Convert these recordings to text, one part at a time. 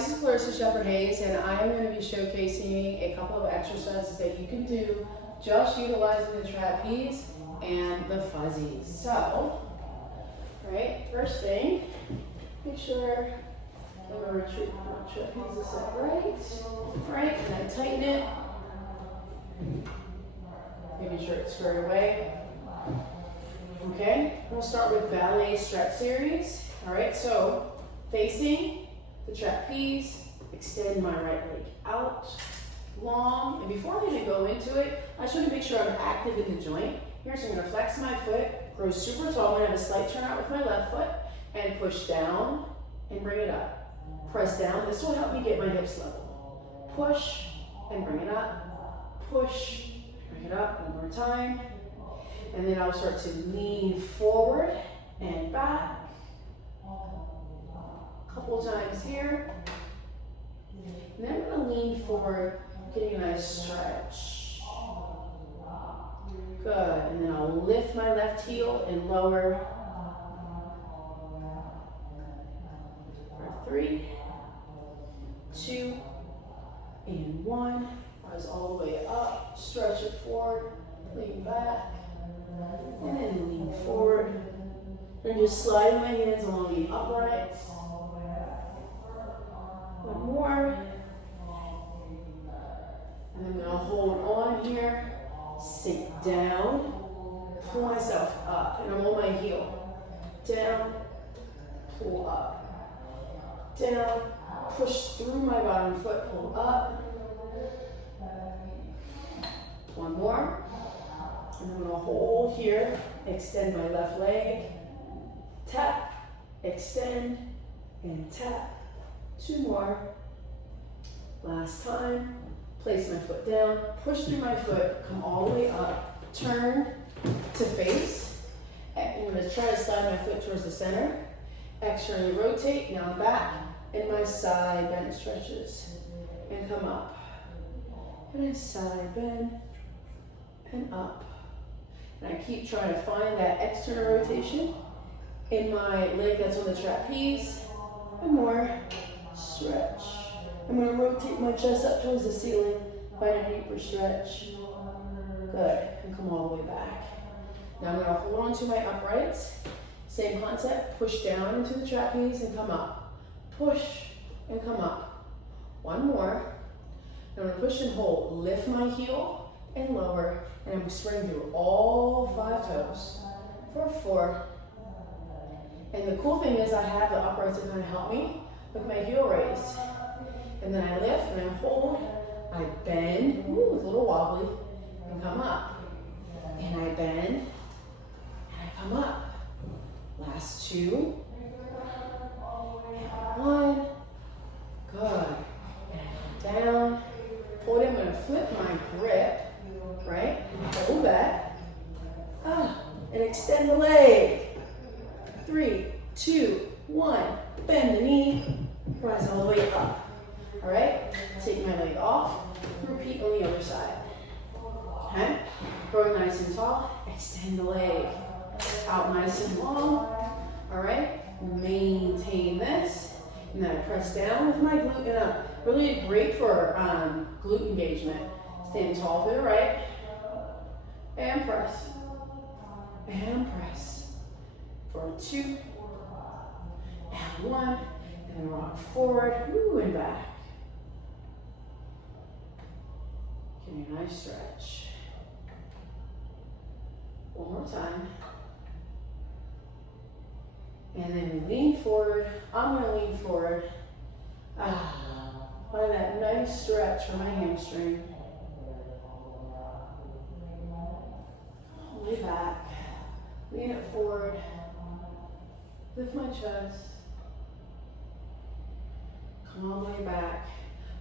this is Clarissa Shepherd Hayes, and I'm going to be showcasing a couple of exercises that you can do just utilizing the trapeze and the fuzzies. So, right, first thing, make sure the trapeze is set right, and I tighten it, making sure it's squared away. Okay, we'll start with ballet stretch series. All right, so facing the trapeze, extend my right leg out long, and before I even go into it, I just want to make sure I'm active in the joint. Here, so I'm going to flex my foot, grow super tall. I'm going to have a slight turn out with my left foot, and push down and bring it up. Press down. This will help me get my hips level. Push and bring it up. Push, bring it up. One more time. And then I'll start to lean forward and back. A couple times here. And then I'm going to lean forward, getting a nice stretch. Good. And then I'll lift my left heel and lower. For 3, 2, and 1. Rise all the way up. Stretch it forward. Lean back. And then lean forward. And just slide my hands along the uprights. One more. And I'm going to hold on here, sink down, pull myself up, and I'm on my heel. Down, pull up. Down, push through my bottom foot, pull up. One more. And I'm going to hold here, extend my left leg, tap, extend, and tap. 2 more. Last time. Place my foot down, push through my foot, come all the way up, turn to face. And I'm going to try to slide my foot towards the center. Externally rotate, now I'm back, and my side bend stretches. And come up. And then side bend, and up. And I keep trying to find that external rotation in my leg that's on the trapeze. And more. Stretch. I'm going to rotate my chest up towards the ceiling. Find a deeper stretch. Good. And come all the way back. Now I'm going to hold on to my uprights. Same concept. Push down into the trapeze and come up. Push and come up. One more. I'm going to push and hold. Lift my heel and lower. And I'm spreading through all 5 toes. For 4. And the cool thing is I have the uprights that kind of help me with my heel raise. And then I lift and I hold, I bend, ooh, it's a little wobbly, and come up. And I bend, and I come up. Last 2, and 1, good. And I come down, hold it, I'm gonna flip my grip, right? Hold that, and extend the leg. 3, 2, 1, bend the knee, rise all the way up. All right, take my leg off, repeat on the other side. Okay, growing nice and tall, extend the leg out nice and long. All right, maintain this, and then I press down with my glute and up. Really great for glute engagement. Stand tall to the right, and press, for 2, and 1, and then rock forward, ooh, and back. Give me a nice stretch. One more time. And then we lean forward. I'm going to lean forward. Find that nice stretch for my hamstring. Lay back. Lean it forward. Lift my chest. Come all the way back.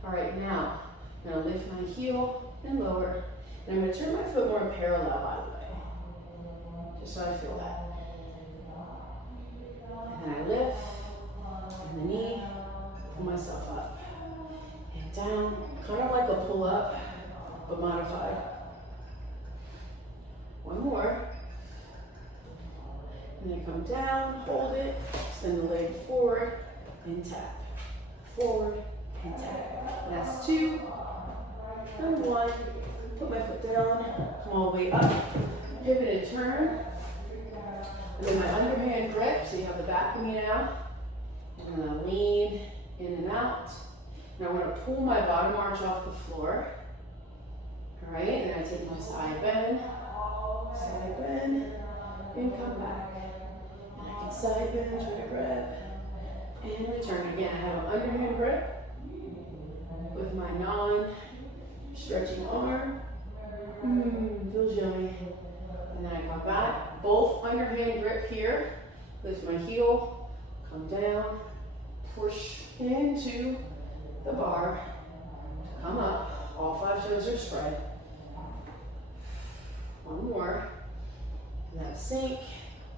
All right, now I'm going to lift my heel and lower. And I'm going to turn my foot more parallel, by the way, just so I feel that. And then I lift, and the knee, pull myself up, and down, kind of like a pull up, but modified. One more. And then come down, hold it, extend the leg forward, and tap. forward, and tap. Last 2, and 1. Put my foot down, come all the way up, pivoted turn, and then my underhand grip, so you have the back of me now. I'm gonna lean in and out, and I wanna pull my bottom arch off the floor. All right, and then I take my side bend, and come back. And I can side bend, try to grab, and return. Again, I have an underhand grip with my non-stretching arm. Feels yummy. And then I come back, both underhand grip here. Lift my heel, come down, push into the bar, come up. All 5 toes are spread. One more. Now sink.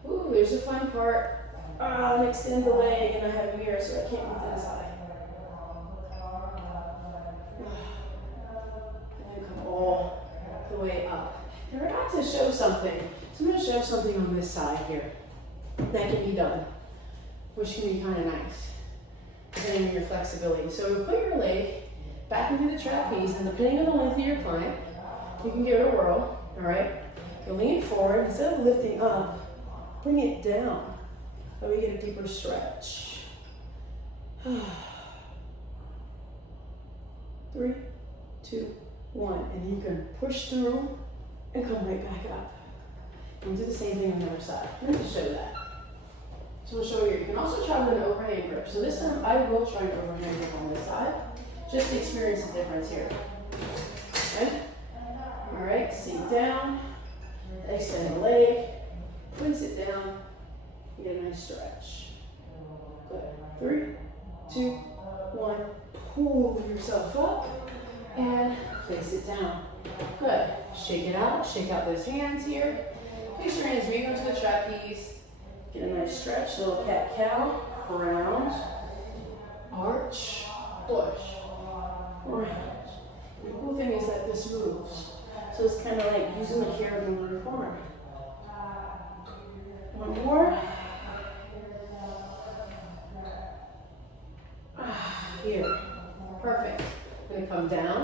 Ooh, there's a fun part. And extend the leg, and I have a mirror, so I can't move this high. And then come all the way up. And we're about to show something. So I'm going to show something on this side here that can be done, which can be kind of nice, depending on your flexibility. So put your leg back into the trapeze, and depending on the length of your client, you can give it a whirl, all right? You lean forward, instead of lifting up, bring it down. Let me get a deeper stretch. 3, 2, 1, and you can push through and come right back up. And do the same thing on the other side. Let me just show you that. So we'll show you. You can also try with an overhand grip. So this time I will try an overhand grip on this side, just to experience the difference here. Okay? All right, sink down, extend the leg, place it down, you get a nice stretch. Good. 3, 2, 1, pull yourself up and place it down. Good. Shake it out, shake out those hands here. Place your hands maybe onto the trapeze. Get a nice stretch, little cat-cow, round, arch, push, round. The cool thing is that this moves. So it's kind of like using the carrot in the corner. One more. Here. Perfect. I'm going to come down.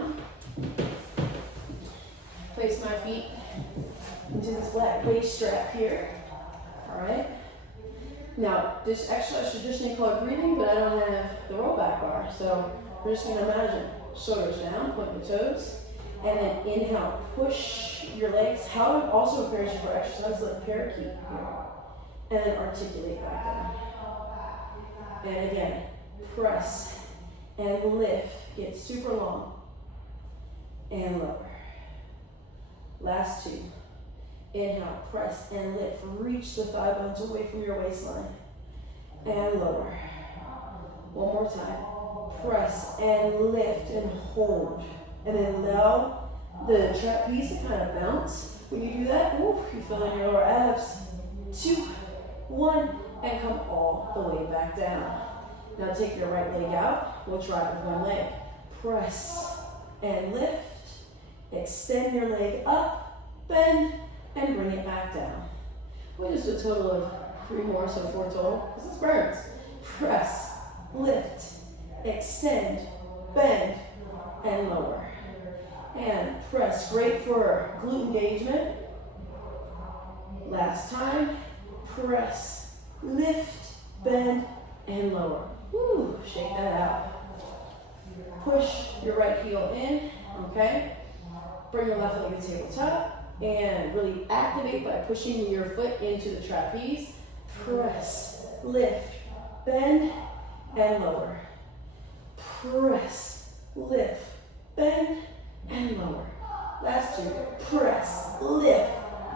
Place my feet into this black waist strap here. All right. Now, this exercise traditionally called breathing, but I don't have the rollback bar. So we're just going to imagine shoulders down, point the toes, and then inhale, push your legs. How it also prepares you for exercise like parakeet here. And then articulate back down. And again, press and lift. Get super long and lower. Last 2. Inhale, press and lift. Reach the thigh bones away from your waistline. And lower. One more time. Press and lift and hold. And then allow the trapeze to kind of bounce. When you do that, you feel in your lower abs. 2, 1, and come all the way back down. Now take your right leg out. We'll try it with one leg. Press and lift. Extend your leg up, bend, and bring it back down. We'll just do a total of 3 more, so 4 total. This is burns. Press, lift, extend, bend, and lower. And press. Great for glute engagement. Last time. Press, lift, bend, and lower. Woo, shake that out. Push your right heel in, okay? Bring your left leg to the tabletop and really activate by pushing your foot into the trapeze. Press, lift, bend, and lower. Press, lift, bend, and lower. Last 2. Press, lift,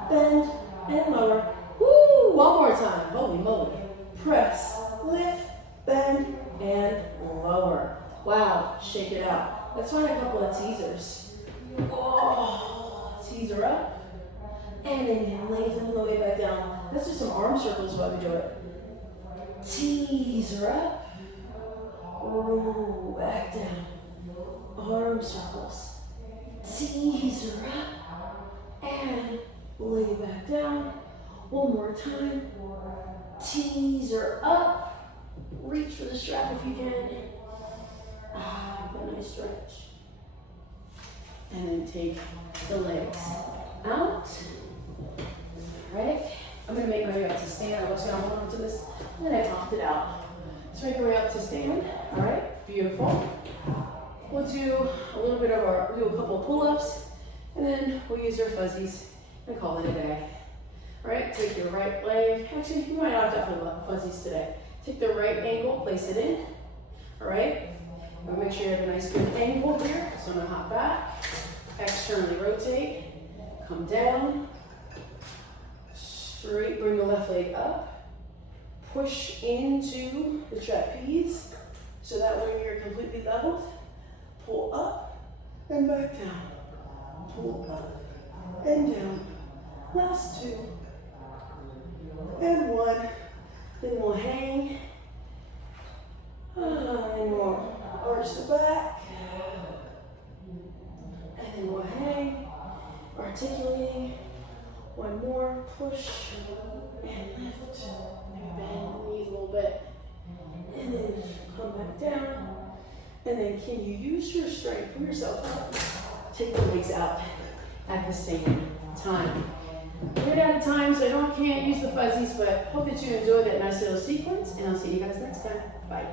bend, and lower. Woo! One more time. Holy moly. Press, lift, bend, and lower. Wow. Shake it out. Let's find a couple of teasers. Oh, teaser up. And then lengthen the way back down. Let's do some arm circles while we do it. Teaser up. Roll back down. Arm circles. Teaser up. And lay back down. One more time. Teaser up. Reach for the strap if you can. Then I stretch. And then take the legs out. Alright, I'm going to make my way up to stand. I was going to hold on to this, and then I popped it out. Let's make our way up to stand. Alright, beautiful. We'll do a little bit of our, we'll do a couple of pull-ups, and then we'll use our fuzzies and call it a day. Alright, take your right leg. Actually, you might not have to fuzzies today. Take the right ankle, place it in. Alright, make sure you have a nice good angle here. So I'm going to hop back, externally rotate, come down, straight, bring the left leg up, push into the trapeze, so that way you're completely leveled. Pull up and back down. Pull up and down. Last two. And one. Then we'll hang. And then we'll arch the back. And then we'll hang. Articulating. One more. Push and lift. Maybe bend the knees a little bit. And then come back down. And then can you use your strength, pull yourself up, take the legs out at the same time. We're out of time, so I can't use the fuzzies, but hope that you enjoyed that nice little sequence, and I'll see you guys next time. Bye.